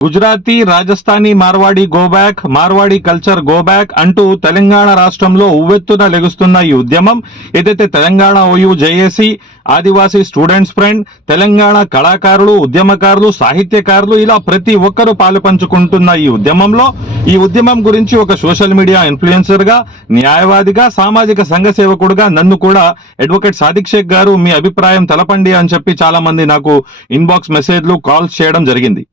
Gujarati Rajasthani Marwadi go back Marwadi Marwadi culture go back అంటూ తెలంగాణ రాష్ట్రంలో ఉవ్వెత్తున లెగుస్తున్న ఈ ఉద్యమం ఏదైతే Telangana OU JAC Adivasi students friend Telangana కళాకారులు ఉద్యమకారులు సాహిత్యకారులు ఇలా ప్రతి ఒక్కరూ పాలుపంచుకుంటున్న ఈ ఉద్యమంలో ఈ ఉద్యమం గురించి ఒక సోషల్ మీడియా ఇన్ఫ్లుయెన్సర్గా న్యాయవాదిగా సామాజిక సంఘ సేవకుడుగా నన్ను కూడా అడ్వకేట్ సాదిక్ షేక్ గారు మీ అభిప్రాయం తెలపండి అని చెప్పి చాలా మంది నాకు ఇన్బాక్స్ మెసేజ్లు కాల్స్ చేయడం జరిగింది.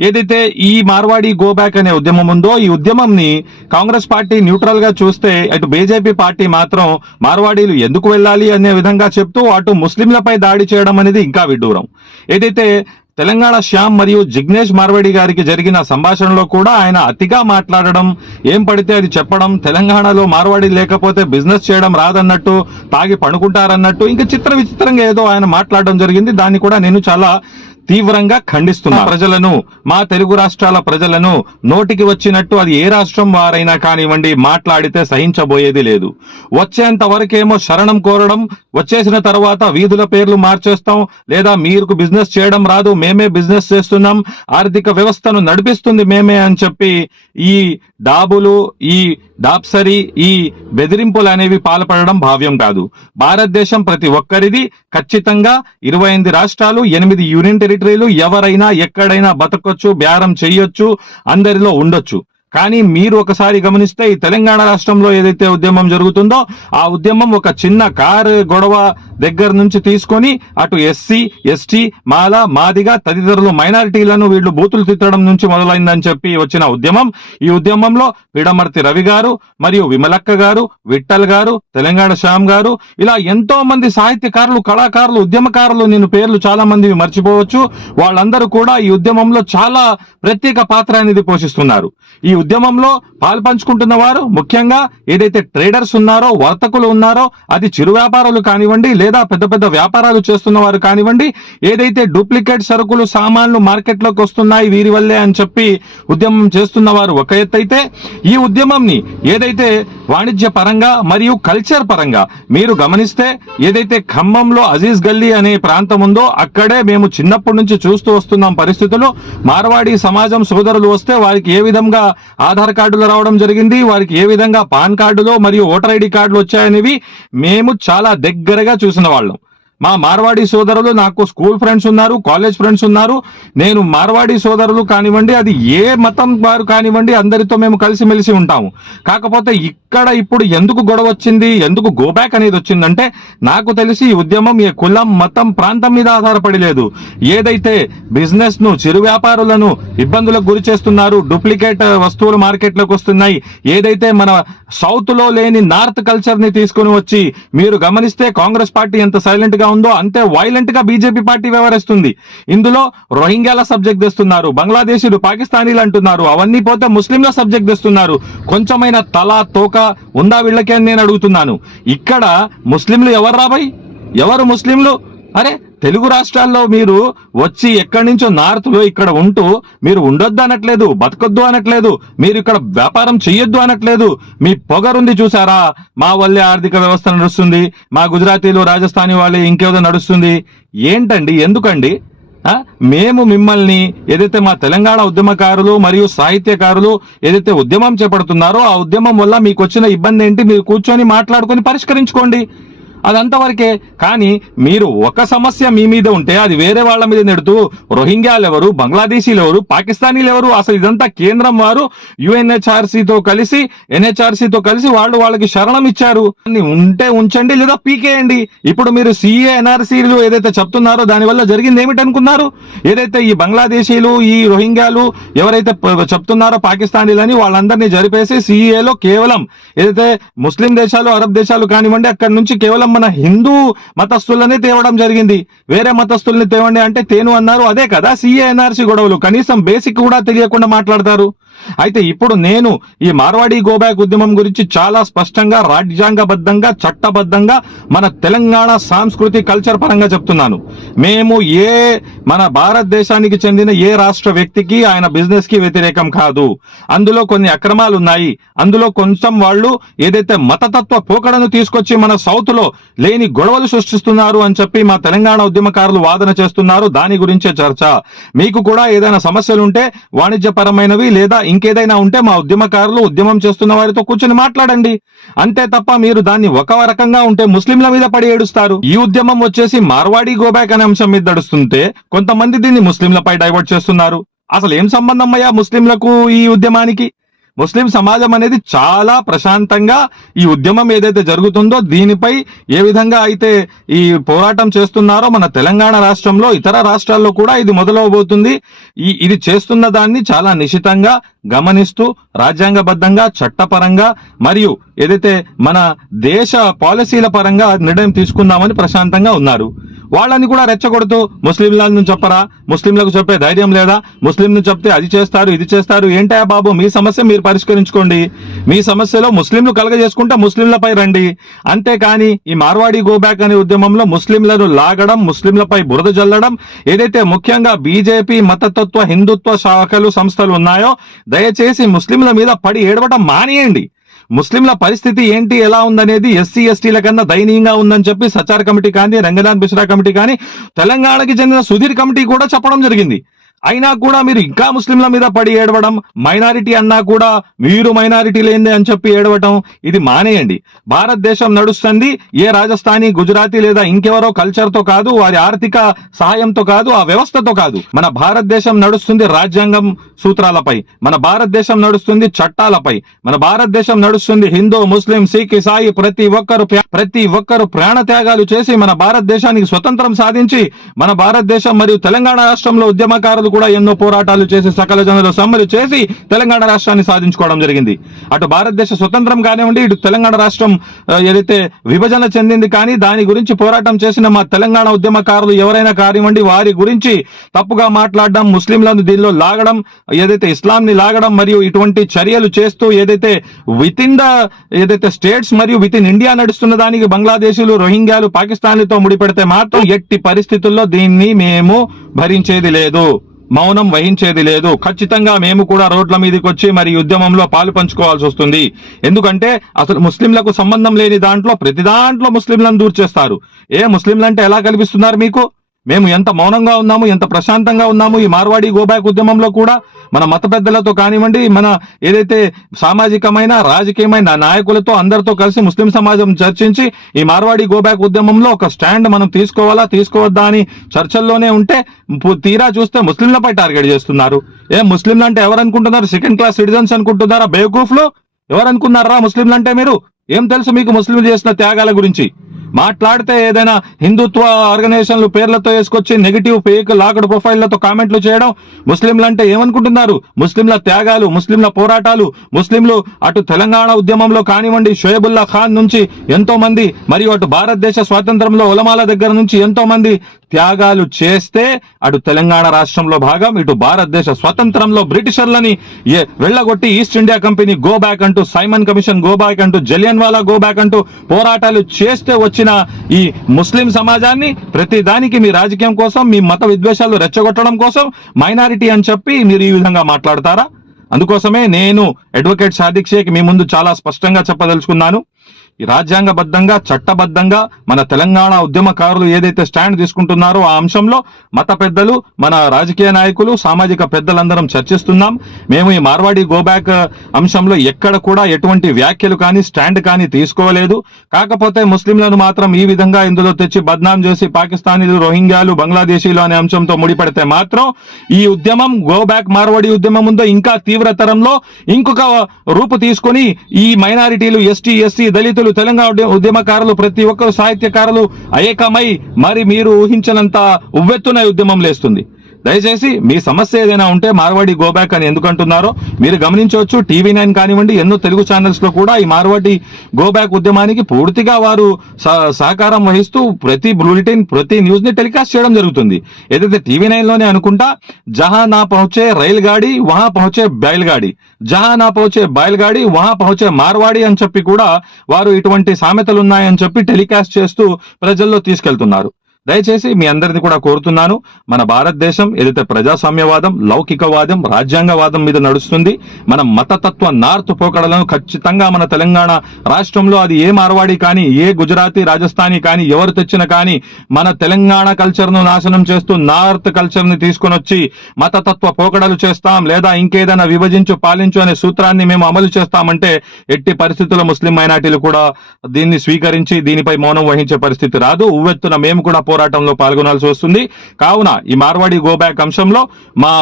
ఏదైతే ఈ మార్వాడి గో బ్యాక్ అనే ఉద్యమం ఉందో ఈ ఉద్యమంని కాంగ్రెస్ పార్టీ న్యూట్రల్గా చూస్తే అటు బీజేపీ పార్టీ మాత్రం మార్వాడీలు ఎందుకు వెళ్ళాలి అనే విధంగా చెప్తూ అటు ముస్లింలపై దాడి చేయడం అనేది ఇంకా విడ్డూరం. ఏదైతే తెలంగాణ శ్యామ్ మరియు జిగ్నేష్ మార్వాడి గారికి జరిగిన సంభాషణలో కూడా ఆయన అతిగా మాట్లాడడం ఏం పడితే అది చెప్పడం తెలంగాణలో మార్వాడి లేకపోతే బిజినెస్ చేయడం రాదన్నట్టు తాగి పడుకుంటారన్నట్టు ఇంకా చిత్ర విచిత్రంగా ఏదో ఆయన మాట్లాడడం జరిగింది. దాన్ని కూడా నేను చాలా తీవ్రంగా ఖండిస్తున్నారు ప్రజలను మా తెలుగు రాష్ట్రాల ప్రజలను నోటికి వచ్చినట్టు అది ఏ రాష్ట్రం వారైనా కానివ్వండి మాట్లాడితే సహించబోయేది లేదు. వచ్చేంత వరకేమో శరణం కోరడం వచ్చేసిన తర్వాత వీధుల పేర్లు మార్చేస్తాం లేదా మీరు బిజినెస్ చేయడం రాదు మేమే బిజినెస్ చేస్తున్నాం ఆర్థిక వ్యవస్థను నడిపిస్తుంది మేమే అని చెప్పి ఈ డాబులు ఈ దాప్సరి ఈ బెదిరింపులు అనేవి పాల్పడడం భావ్యం కాదు. భారతదేశం ప్రతి ఒక్కరిది ఖచ్చితంగా ఇరవై ఎనిమిది రాష్ట్రాలు ఎనిమిది యూనియన్ టెరిటరీలు ఎవరైనా ఎక్కడైనా బతకొచ్చు బేరం చెయ్యొచ్చు అందరిలో ఉండొచ్చు. కానీ మీరు ఒకసారి గమనిస్తే ఈ తెలంగాణ రాష్ట్రంలో ఏదైతే ఉద్యమం జరుగుతుందో ఆ ఉద్యమం ఒక చిన్న కారు గొడవ దగ్గర నుంచి తీసుకొని అటు ఎస్సీ ఎస్టీ మాల మాదిగా తదితరులు మైనారిటీలను వీళ్ళు బూతులు తిట్టడం నుంచి మొదలైందని చెప్పి వచ్చిన ఉద్యమం. ఈ ఉద్యమంలో పిడమర్తి రవి గారు మరియు విమలక్క గారు విఠల్ గారు తెలంగాణ శ్యామ్ గారు ఇలా ఎంతో మంది సాహిత్యకారులు కళాకారులు ఉద్యమకారులు నేను పేర్లు చాలా మంది మర్చిపోవచ్చు. వాళ్ళందరూ కూడా ఈ ఉద్యమంలో చాలా ప్రత్యేక పాత్ర అనేది పోషిస్తున్నారు. ఈ ఉద్యమంలో పాల్పంచుకుంటున్న వారు ముఖ్యంగా ఏదైతే ట్రేడర్స్ ఉన్నారో వర్తకులు ఉన్నారో అది చిరు వ్యాపారాలు కానివ్వండి లేదా పెద్ద పెద్ద వ్యాపారాలు చేస్తున్న వారు కానివ్వండి ఏదైతే డూప్లికేట్ సరుకులు సామాన్లు మార్కెట్లోకి వస్తున్నాయి వీరి వల్లే అని చెప్పి ఉద్యమం చేస్తున్న వారు ఒక ఎత్తు అయితే ఈ ఉద్యమంని ఏదైతే వాణిజ్య పరంగా మరియు కల్చర్ పరంగా మీరు గమనిస్తే ఏదైతే ఖమ్మంలో అజీజ్ గల్లీ అనే ప్రాంతం ఉందో అక్కడే మేము చిన్నప్పటి నుంచి చూస్తూ వస్తున్నాం పరిస్థితులు. మార్వాడి సమాజం సోదరులు వస్తే వారికి ఏ విధంగా ఆధార్ కార్డులు రావడం జరిగింది వారికి ఏ విధంగా పాన్ కార్డులో మరియు ఓటర్ ఐడి కార్డులు వచ్చాయనేవి మేము చాలా దగ్గరగా చూసిన వాళ్ళం. మా మార్వాడి సోదరులు నాకు స్కూల్ ఫ్రెండ్స్ ఉన్నారు కాలేజ్ ఫ్రెండ్స్ ఉన్నారు. నేను మార్వాడి సోదరులు కానివ్వండి అది ఏ మతం వారు కానివ్వండి అందరితో మేము కలిసిమెలిసి ఉంటాము. కాకపోతే ఇక్కడ ఇప్పుడు ఎందుకు గొడవ వచ్చింది ఎందుకు గోబ్యాక్ అనేది వచ్చిందంటే నాకు తెలిసి ఈ ఉద్యమం ఏ కులం మతం ప్రాంతం మీద ఆధారపడి లేదు. ఏదైతే బిజినెస్ను చిరు వ్యాపారులను ఇబ్బందులకు గురి చేస్తున్నారు డూప్లికేట్ వస్తువులు మార్కెట్లోకి వస్తున్నాయి ఏదైతే మన సౌత్లో లేని నార్త్ కల్చర్ని తీసుకుని వచ్చి మీరు గమనిస్తే కాంగ్రెస్ పార్టీ ఎంత సైలెంట్గా ఉందో అంతే వైలెంట్గా బీజేపీ పార్టీ వ్యవహరిస్తుంది. ఇందులో రోహింగ్యాల సబ్జెక్ట్ తెస్తున్నారు బంగ్లాదేశీలు పాకిస్తానీలు అంటున్నారు అవన్నీ పోతే ముస్లింల సబ్జెక్ట్ తెస్తున్నారు. కొంచెమైన తల తోక ఉందా వీళ్ళకి అని నేను అడుగుతున్నాను. ఇక్కడ ముస్లింలు ఎవరు రాబాయి? ఎవరు ముస్లింలు? అరే తెలుగు రాష్ట్రాల్లో మీరు వచ్చి ఎక్కడి నుంచో నార్త్లో ఇక్కడ ఉంటూ మీరు ఉండొద్దు అనట్లేదు బతకొద్దు అనట్లేదు మీరు ఇక్కడ వ్యాపారం చెయ్యొద్దు అనట్లేదు. మీ పొగరుంది చూసారా? మా వల్లే ఆర్థిక వ్యవస్థ నడుస్తుంది మా గుజరాతీలు రాజస్థానీ వాళ్ళే ఇంకేదో నడుస్తుంది. ఏంటండి? ఎందుకండి? మేము మిమ్మల్ని ఏదైతే మా తెలంగాణ ఉద్యమకారులు మరియు సాహిత్యకారులు ఏదైతే ఉద్యమం చేపడుతున్నారో ఆ ఉద్యమం వల్ల మీకు వచ్చిన ఇబ్బంది ఏంటి మీరు కూర్చొని మాట్లాడుకొని పరిష్కరించుకోండి. అదంతవరకే. కానీ మీరు ఒక సమస్య మీ మీద ఉంటే అది వేరే వాళ్ళ మీద నెడుతూ రోహింగ్యాలు ఎవరు బంగ్లాదేశీలు ఎవరు పాకిస్తానీలు ఎవరు అసలు ఇదంతా కేంద్రం వారు యుఎన్హెచ్ఆర్సీతో తో కలిసి ఎన్హెచ్ఆర్సీతో తో కలిసి వాళ్ళు వాళ్ళకి శరణం ఇచ్చారు. ఉంటే ఉంచండి లేదా పీకేయండి. ఇప్పుడు మీరు సిఏ ఎన్ఆర్సీలు ఏదైతే చెప్తున్నారో దానివల్ల జరిగింది ఏమిటనుకున్నారు ఏదైతే ఈ బంగ్లాదేశీలు ఈ రోహింగ్యాలు ఎవరైతే చెప్తున్నారో పాకిస్తానీలని వాళ్ళందరినీ జరిపేసి సిఏలో కేవలం ఏదైతే ముస్లిం దేశాలు అరబ్ దేశాలు కానివ్వండి అక్కడ నుంచి కేవలం మన హిందూ మతస్థులనే తేవడం జరిగింది. వేరే మతస్థుల్ని తేవండి అంటే తేను అన్నారు. అదే కదా సిఏఎన్ఆర్సీ గొడవలు. కనీసం బేసిక్ కూడా తెలియకుండా మాట్లాడతారు. అయితే ఇప్పుడు నేను ఈ మార్వాడి గోబ్యాక్ ఉద్యమం గురించి చాలా స్పష్టంగా రాజ్యాంగబద్ధంగా చట్టబద్ధంగా మన తెలంగాణ సాంస్కృతి కల్చర్ పరంగా చెప్తున్నాను. మేము ఏ మన భారతదేశానికి చెందిన ఏ రాష్ట్ర వ్యక్తికి ఆయన బిజినెస్కి వ్యతిరేకం కాదు. అందులో కొన్ని అక్రమాలు ఉన్నాయి అందులో కొంచెం వాళ్ళు ఏదైతే మతతత్వ పోకడను తీసుకొచ్చి మన సౌత్లో లేని గొడవలు సృష్టిస్తున్నారు అని చెప్పి మా తెలంగాణ ఉద్యమకారులు వాదన చేస్తున్నారు. దాని గురించే చర్చ. మీకు కూడా ఏదైనా సమస్యలు ఉంటే వాణిజ్యపరమైనవి లేదా ఇంకేదైనా ఉంటే మా ఉద్యమకారులు ఉద్యమం చేస్తున్న వారితో కూర్చొని మాట్లాడండి. అంతే తప్ప మీరు దాన్ని ఒక రకంగా ఉంటే ముస్లింల మీద పడి ఏడుస్తారు. ఈ ఉద్యమం వచ్చేసి మార్వాడి గోబ్యాక్ అనే అంశం మీద నడుస్తుంటే కొంతమంది దీన్ని ముస్లింలపై డైవర్ట్ చేస్తున్నారు. అసలు ఏం సంబంధం అయ్యా ముస్లింలకు ఈ ఉద్యమానికి? ముస్లిం సమాజం అనేది చాలా ప్రశాంతంగా ఈ ఉద్యమం ఏదైతే జరుగుతుందో దీనిపై ఏ విధంగా అయితే ఈ పోరాటం చేస్తున్నారో మన తెలంగాణ రాష్ట్రంలో ఇతర రాష్ట్రాల్లో కూడా ఇది మొదలవబోతుంది. ఈ ఇది చేస్తున్న దాన్ని చాలా నిశితంగా గమనిస్తూ రాజ్యాంగబద్ధంగా చట్టపరంగా మరియు ఏదైతే మన దేశ పాలసీల పరంగా నిర్ణయం తీసుకుందామని ప్రశాంతంగా ఉన్నారు. వాళ్ళని కూడా రెచ్చగొడుతూ ముస్లింలను చెప్పరా ముస్లింలకు చెప్పే ధైర్యం లేదా ముస్లింను చెప్తే అది చేస్తారు ఇది చేస్తారు ఏంటా బాబు మీ సమస్య మీరు పరిష్కరించుకోండి. మీ సమస్యలో ముస్లింలు కలగజేసుకుంటే ముస్లింలపై రండి. అంతేకాని ఈ మార్వాడి గోబ్యాక్ అనే ఉద్యమంలో ముస్లింలను లాగడం ముస్లింలపై బురద జల్లడం ఏదైతే ముఖ్యంగా బీజేపీ మతతత్వ హిందుత్వ శాఖలు సంస్థలు ఉన్నాయో దయచేసి ముస్లింల మీద పడి ఏడవటం మానేయండి. ముస్లింల పరిస్థితి ఏంటి ఎలా ఉందనేది ఎస్సీ ఎస్టీల కన్నా దయనీయంగా ఉందని చెప్పి సచార్ కమిటీ కానీ రంగనాథ్ మిశ్రా కమిటీ కానీ తెలంగాణకి చెందిన సుధీర్ కమిటీ కూడా చెప్పడం జరిగింది. అయినా కూడా మీరు ఇంకా ముస్లింల మీద పడి ఏడవడం మైనారిటీ అన్నా కూడా మీరు మైనారిటీ లేనిదే అని చెప్పి ఏడవటం ఇది మానేయండి. భారతదేశం నడుస్తుంది. ఏ రాజస్థానీ గుజరాతీ లేదా ఇంకెవరో కల్చర్తో కాదు వారి ఆర్థిక సహాయంతో కాదు ఆ వ్యవస్థతో కాదు. మన భారతదేశం నడుస్తుంది రాజ్యాంగం సూత్రాలపై. మన భారతదేశం నడుస్తుంది చట్టాలపై. మన భారతదేశం నడుస్తుంది హిందూ ముస్లిం సిక్ ఇసాయి ప్రతి ఒక్కరు ప్రతి ఒక్కరు ప్రాణ త్యాగాలు చేసి మన భారతదేశానికి స్వతంత్రం సాధించి మన భారతదేశం మరియు తెలంగాణ రాష్ట్రంలో ఉద్యమకారులు కూడా ఎన్నో పోరాటాలు చేసి సకల జనులు సమ్మెలు చేసి తెలంగాణ రాష్ట్రాన్ని సాధించుకోవడం జరిగింది. అటు భారతదేశ స్వతంత్రం కానివ్వండి ఇటు తెలంగాణ రాష్ట్రం ఏదైతే విభజన చెందింది కానీ దాని గురించి పోరాటం చేసిన మా తెలంగాణ ఉద్యమకారులు ఎవరైనా కానివ్వండి వారి గురించి తప్పుగా మాట్లాడడం ముస్లింలను దీనిలో లాగడం ఏదైతే ఇస్లాం ని లాగడం మరియు ఇటువంటి చర్యలు చేస్తూ ఏదైతే విత్ ఇన్ ద ఏదైతే స్టేట్స్ మరియు విత్ ఇన్ ఇండియా నడుస్తున్న దానికి బంగ్లాదేశీలు రోహింగ్యాలు పాకిస్తాన్లతో ముడిపెడితే మాత్రం ఎట్టి పరిస్థితుల్లో దీన్ని మేము భరించేది లేదు. మౌనం వహించేది లేదు. ఖచ్చితంగా మేము కూడా రోడ్ల మీదకి వచ్చి మరి ఈ ఉద్యమంలో పాలు పంచుకోవాల్సి వస్తుంది. ఎందుకంటే అసలు ముస్లింలకు సంబంధం లేని దాంట్లో ప్రతి దాంట్లో ముస్లింలను దూర్ చేస్తారు. ఏ ముస్లింలంటే ఎలా కల్పిస్తున్నారు మీకు? మేము ఎంత మౌనంగా ఉన్నాము ఎంత ప్రశాంతంగా ఉన్నాము ఈ మార్వాడి గోబ్యాక్ ఉద్యమంలో కూడా మన మత పెద్దలతో కానివ్వండి మన ఏదైతే సామాజికమైన రాజకీయమైన నాయకులతో అందరితో కలిసి ముస్లిం సమాజం చర్చించి ఈ మార్వాడి గోబ్యాక్ ఉద్యమంలో ఒక స్టాండ్ మనం తీసుకోవాలా తీసుకోవద్దా అని చర్చల్లోనే ఉంటే తీరా చూస్తే ముస్లింలపై టార్గెట్ చేస్తున్నారు. ఏ ముస్లింలు అంటే ఎవరు అనుకుంటున్నారు సెకండ్ క్లాస్ సిటిజన్స్ అనుకుంటున్నారా? బేవకూఫ్లు? ఎవరు అనుకున్నారా ముస్లింలు అంటే మీరు? ఏం తెలుసు మీకు ముస్లింలు చేసిన త్యాగాల గురించి? మాట్లాడితే ఏదైనా హిందుత్వ ఆర్గనైజేషన్లు పేర్లతో వేసుకొచ్చి నెగిటివ్ ఫేక్ లాకడ్ ప్రొఫైళ్ళతో కామెంట్లు చేయడం ముస్లింలు అంటే ఏమనుకుంటున్నారు? ముస్లింల త్యాగాలు ముస్లింల పోరాటాలు ముస్లింలు అటు తెలంగాణ ఉద్యమంలో కానివ్వండి షోయబుల్లా ఖాన్ నుంచి ఎంతో మంది మరియు అటు భారతదేశ స్వాతంత్రంలో ఉలమాల దగ్గర నుంచి ఎంతో మంది త్యాగాలు చేస్తే అటు తెలంగాణ రాష్ట్రంలో భాగం ఇటు భారతదేశ స్వతంత్రంలో బ్రిటిషర్లని ఏ వెళ్ళగొట్టి East India company go back అంటూ సైమన్ కమిషన్ గో బ్యాక్ అంటూ జలియన్ వాలా గో బ్యాక్ అంటూ పోరాటాలు చేస్తే వచ్చిన ఈ ముస్లిం సమాజాన్ని ప్రతి దానికి మీ రాజకీయం కోసం మీ మత విద్వేషాలు రెచ్చగొట్టడం కోసం మైనారిటీ అని చెప్పి మీరు ఈ విధంగా మాట్లాడతారా? అందుకోసమే నేను అడ్వకేట్ సాదిక్ షేక్ మీ ముందు చాలా స్పష్టంగా చెప్పదలుచుకున్నాను. రాజ్యాంగబద్ధంగా చట్టబద్ధంగా మన తెలంగాణ ఉద్యమకారులు ఏదైతే స్టాండ్ తీసుకుంటున్నారో ఆ అంశంలో మత పెద్దలు మన రాజకీయ నాయకులు సామాజిక పెద్దలందరం చర్చిస్తున్నాం. మేము ఈ మార్వాడి గోబ్యాక్ అంశంలో ఎక్కడ కూడా ఎటువంటి వ్యాఖ్యలు కానీ స్టాండ్ కానీ తీసుకోలేదు. కాకపోతే ముస్లింలను మాత్రం ఈ విధంగా ఇందులో తెచ్చి బద్నాం చేసి పాకిస్తానీలు రోహింగ్యాలు బంగ్లాదేశీలు అనే అంశంతో ముడిపెడితే మాత్రం ఈ ఉద్యమం గోబ్యాక్ మార్వాడి ఉద్యమం ఉందో ఇంకా తీవ్రతరంలో ఇంకొక రూపు తీసుకొని ఈ మైనారిటీలు ఎస్టీ ఎస్సీ దళితులు తెలంగాణ ఉద్యమకారులు ప్రతి ఒక్కరు సాహిత్యకారులు ఏకమై మరి మీరు ఊహించినంత ఉవ్వెత్తున ఉద్యమం లేస్తుంది. దయచేసి మీ సమస్య ఏదైనా ఉంటే మార్వాడి గోబ్యాక్ అని ఎందుకంటున్నారో మీరు గమనించవచ్చు. టీవీ నైన్ కానివ్వండి ఎన్నో తెలుగు ఛానల్స్లో కూడా ఈ మార్వాడి గోబ్యాక్ ఉద్యమానికి పూర్తిగా వారు సహకారం వహిస్తూ ప్రతి బులెటిన్ ప్రతి న్యూస్ని టెలికాస్ట్ చేయడం జరుగుతుంది. ఏదైతే టీవీ నైన్లోనే అనుకుంటా జహా నా పహుచే రైల్ గాడి వహా పహుచే బయల్గాడి. జహా నా పహుచే బయల్గాడి వహా పహుచే మార్వాడి అని చెప్పి కూడా వారు ఇటువంటి సామెతలు ఉన్నాయని చెప్పి టెలికాస్ట్ చేస్తూ ప్రజల్లో తీసుకెళ్తున్నారు. దయచేసి మీ అందరిని కూడా కోరుతున్నాను. మన భారతదేశం ఏదైతే ప్రజాస్వామ్యవాదం లౌకికవాదం రాజ్యాంగవాదం మీద నడుస్తుంది మన మతతత్వ నార్త్ పోకడలను ఖచ్చితంగా మన తెలంగాణ రాష్ట్రంలో అది ఏ మార్వాడి కానీ ఏ గుజరాతీ రాజస్థానీ కానీ ఎవరు తెచ్చిన కానీ మన తెలంగాణ కల్చర్ను నాశనం చేస్తూ నార్త్ కల్చర్ని తీసుకొని వచ్చి మతతత్వ పోకడలు చేస్తాం లేదా ఇంకేదైనా విభజించు పాలించు అనే సూత్రాన్ని మేము అమలు చేస్తామంటే ఎట్టి పరిస్థితుల్లో ముస్లిం మైనార్టీలు కూడా దీన్ని స్వీకరించి దీనిపై మౌనం వహించే పరిస్థితి రాదు. ఉవ్వెత్తున మేము కూడా పోరాటంలో పాల్గొనాల్సి వస్తుంది. కావున ఈ మార్వాడి గో బ్యాక్ అంశంలో మా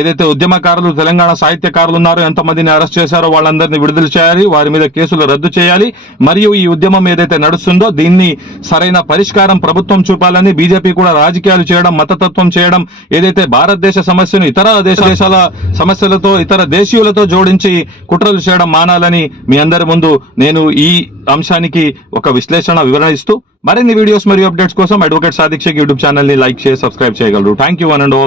ఏదైతే ఉద్యమకారులు తెలంగాణ సాహిత్యకారులు ఉన్నారో ఎంతమందిని అరెస్ట్ చేశారో వాళ్ళందరినీ విడుదల చేయాలి వారి మీద కేసులు రద్దు చేయాలి. మరియు ఈ ఉద్యమం ఏదైతే నడుస్తుందో దీన్ని సరైన పరిష్కారం ప్రభుత్వం చూపాలని బీజేపీ కూడా రాజకీయాలు చేయడం మతతత్వం చేయడం ఏదైతే భారతదేశ సమస్యను ఇతర దేశ దేశాల సమస్యలతో ఇతర దేశీయులతో జోడించి కుట్రలు చేయడం మానాలని మీ అందరి ముందు నేను ఈ అంశానికి ఒక విశ్లేషణ వివరణ ఇస్తూ మరిన్ని వీడియోస్ మరియు అప్డేట్స్ కోసం అడ్వకేట్ సాదిక్ యూట్యూబ్ ఛానల్ని లైక్ చేసి సబ్స్క్రైబ్ చేయగలరు. Thank you one and all